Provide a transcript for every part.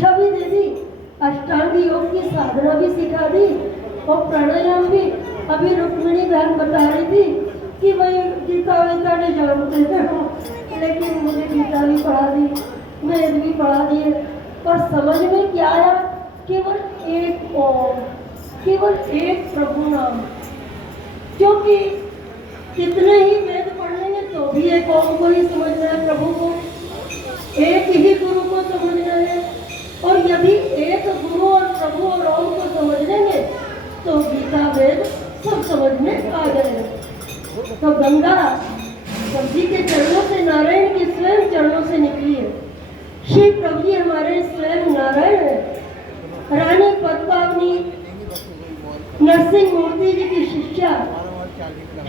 दीक्षा भी दे दी, अष्टांग योग की साधना भी सिखा दी और प्राणायाम भी। अभी रुक्मिणी बहन बता रही थी कि भाई गीता वीता नहीं जानते थे, लेकिन मुझे गीता भी पढ़ा दी, वेद भी पढ़ा दिए, पर समझ में क्या आया? केवल एक ओम, केवल एक प्रभु नाम। क्योंकि कितने ही वेद पढ़ लेंगे तो भी एक ओम को ही समझना है, प्रभु को, एक ही गुरु को समझना है। और यदि एक गुरु और प्रभु और ओम को समझ लेंगे तो गीता वेद सब समझ में आ जाएगा। तो गंगा प्रभु के चरणों से, नारायण के स्वयं चरणों से निकली है। श्री प्रभु जी हमारे स्वयं नारायण है। रानी पद्मावनी नरसिंह मूर्ति जी की शिष्या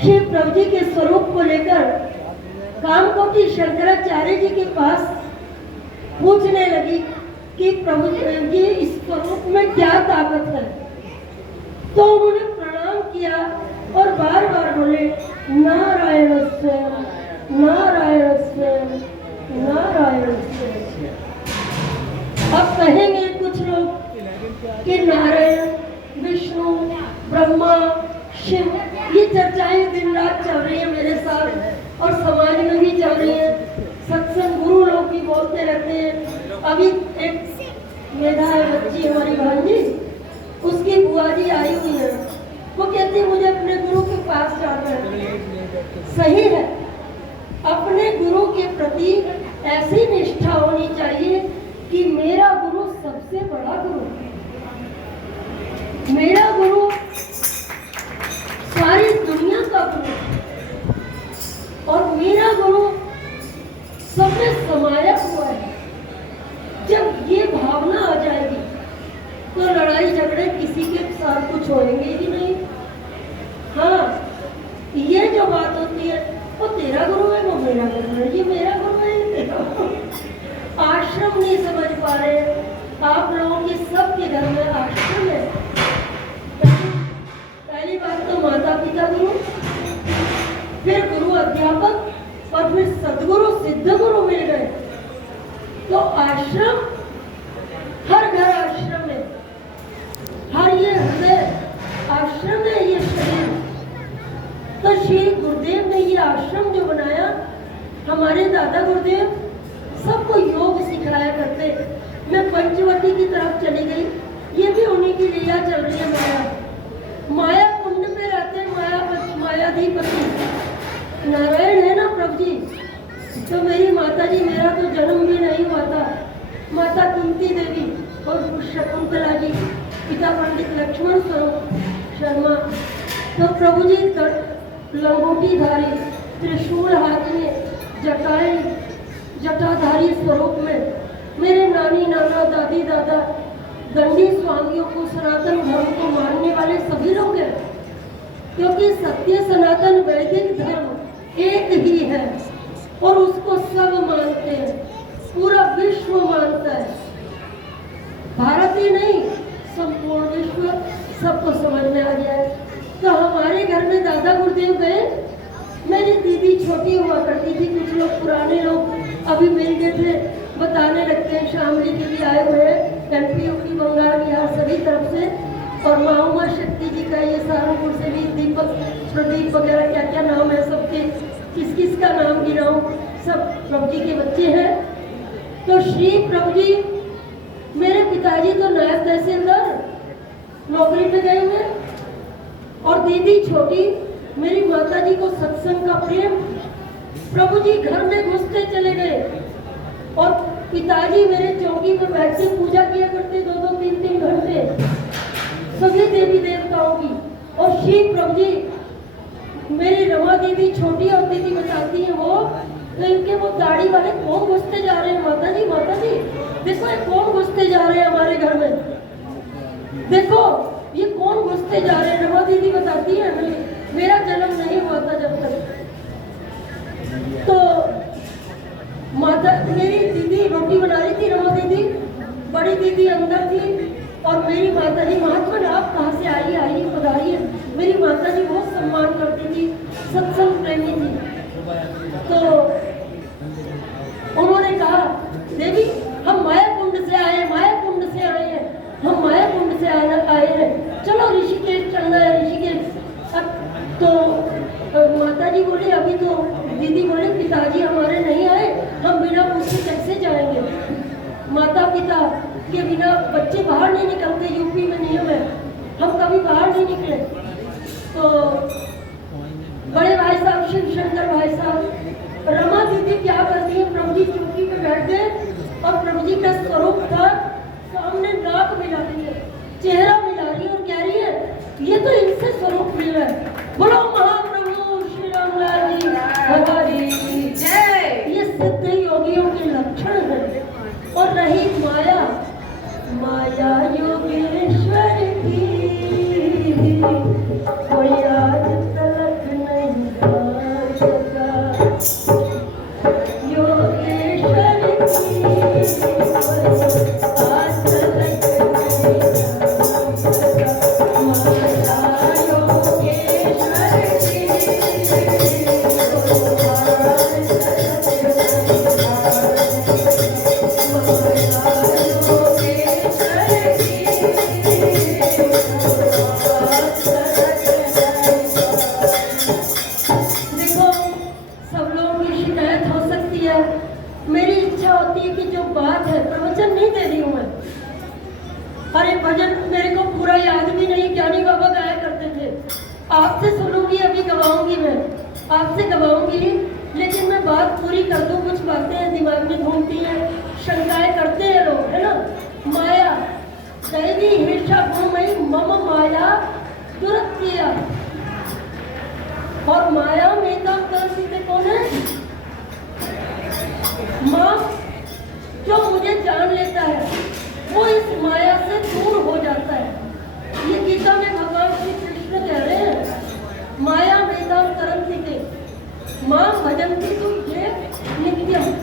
श्री प्रभु जी के स्वरूप को लेकर कामकोटि शंकराचार्य जी के पास पूछने लगी कि प्रभु जी इस स्वरूप में क्या ताकत है। तो उन्होंने प्रणाम किया और बार बार बोले नारायण स्वयं, नारायण स्वयं, नारायण स्वयं। अब कहेंगे कुछ लोग कि नारायण, विष्णु, ब्रह्मा, शिव, ये चर्चाएं दिन रात चल रही है मेरे साथ और समाज में भी चल रही है। सत्संग गुरु लोग भी बोलते रहते हैं। अभी एक मेधा है बच्ची हमारी भांजी, उसकी बुआ जी आई हुई है, वो कहती है मुझे अपने गुरु के पास जाना है। सही है, अपने गुरु के प्रति ऐसी निष्ठा होनी चाहिए कि मेरा गुरु सबसे बड़ा गुरु, मेरा गुरु सारी दुनिया का गुरु और मेरा गुरु सब में समाया हुआ है। जब ये भावना आ जाएगी तो लड़ाई झगड़े किसी के साथ कुछ होंगे ही नहीं। हाँ, ये जो बात होती है वो तेरा गुरु है, वो मेरा गुरु है, ये मेरा गुरु है, ये तेरा गुरु है। आश्रम नहीं समझ पा रहे आप लोगों के, सबके घर में आश्रम है। पहली बात तो माता पिता गुरु, फिर गुरु अध्यापक और फिर सदगुरु सिद्ध गुरु मिल गए। तो आश्रम, हर घर आश्रम है, हर ये हृदय आश्रम है, ये शरीर। तो श्री गुरुदेव ने ये आश्रम जो बनाया, हमारे दादा गुरुदेव सबको योग सिखाया करते। मैं पंचवटी की तरफ चली गई, ये भी उन्हीं की लीला चल रही है। माया कुंड में रहते मायाधिपति नारायण है ना प्रभु जी। तो मेरी माता जी, मेरा तो जन्म भी नहीं हुआ था, माता कुंती देवी और शकुंतला जी, पिता पंडित लक्ष्मण स्वरूप शर्मा। तो प्रभु जी लंगोटी धारी, त्रिशूल हाथ में, जटाधारी स्वरूप में मेरे नानी नाना दादी दादा दंडी स्वामियों को, सनातन धर्म को मानने वाले सभी लोग हैं। क्योंकि सत्य सनातन वैदिक धर्म एक ही है और उसको सब मानते हैं, पूरा विश्व मानता है। भारत ही नहीं, संपूर्ण विश्व सबको समझ में आ गया है। तो हमारे घर में दादा गुरुदेव गए, मेरी दीदी छोटी हुआ करती थी, कुछ लोग पुराने लोग अभी मिल गए थे, बताने लगते हैं शामली के भी आए हुए हैं, एमपी यूपी बंगाल बिहार सभी तरफ से। और माँ उमा शक्ति जी का ये सहारनपुर से भी दीपक प्रदीप वगैरह क्या क्या नाम है सबके, किस किस का नाम गिनाऊं, सब प्रभु जी के बच्चे हैं। तो श्री प्रभु जी, मेरे पिताजी तो नायब तहसीलदार नौकरी पे गए हुए और दीदी छोटी, मेरी माता जी को सत्संग का प्रेम। प्रभु जी घर में घुसते चले गए और पिताजी मेरे चौकी पर बैठ के पूजा किया करते 2-2 3-3 घंटे सभी देवी देवताओं की। और श्री प्रभु जी, मेरी रमा दीदी छोटी और दीदी बताती है वो, तो इनके वो दाढ़ी वाले कौन घुसते जा रहे हैं, माता जी देखो ये कौन घुसते जा रहे हैं हमारे घर में, देखो ये कौन घुसते जा रहे हैं। रमा दीदी बताती है मेरा जन्म नहीं हुआ था जब तक। तो माता मेरी दीदी रोटी बना रही थी, रमा दीदी, बड़ी दीदी अंदर थी और मेरी माता जी, महात्मा आप कहाँ से आइए पधारिए। मेरी माता जी बहुत सम्मान करती थी, सत्संग प्रेमी थी। तो उन्होंने कहा देवी हम माया कुंड से आए, माया के बिना बच्चे बाहर नहीं निकलते। यूपी में नियम है, हम कभी बाहर नहीं निकले। तो बड़े भाई साहब, शिव शंकर भाई साहब, रमा दीदी क्या करती है, प्रभु जी चौकी पे बैठ गए और प्रभु जी का स्वरूप था सामने, नाक मिला रही है, चेहरा मिला रही है और कह रही है ये तो इनसे स्वरूप मिल रहा है। बोलो महाप्रभु श्री रामलाल जी हमारी जय। ये सिद्ध योगियों के लक्षण है। और रही माया, माया योगेश्वर की कोई आज तलक नहीं जान सका। योगेश्वर की आज तलक नहीं जान सका। माया योगेश्वर की मेरी इच्छा होती है कि जो बात है, प्रवचन नहीं दे रही हूँ मैं। अरे भजन मेरे को पूरा याद भी नहीं, ज्ञानी बाबा गाया करते थे। आपसे सुनूंगी, अभी गवाऊंगी, मैं आपसे गवाऊंगी, लेकिन मैं बात पूरी कर दूं। कुछ बातें दिमाग में घूमती हैं, शंकाएं करते हैं लोग, है ना। माया दैवी हिर्षा भूमि मम माया दुरत्या। और माया में का कौन है? माँ जो मुझे जान लेता है वो इस माया से दूर हो जाता है। ये गीता में भगवान श्री कृष्ण कह रहे हैं, माया वेदांत तरंती माँ भजंती तु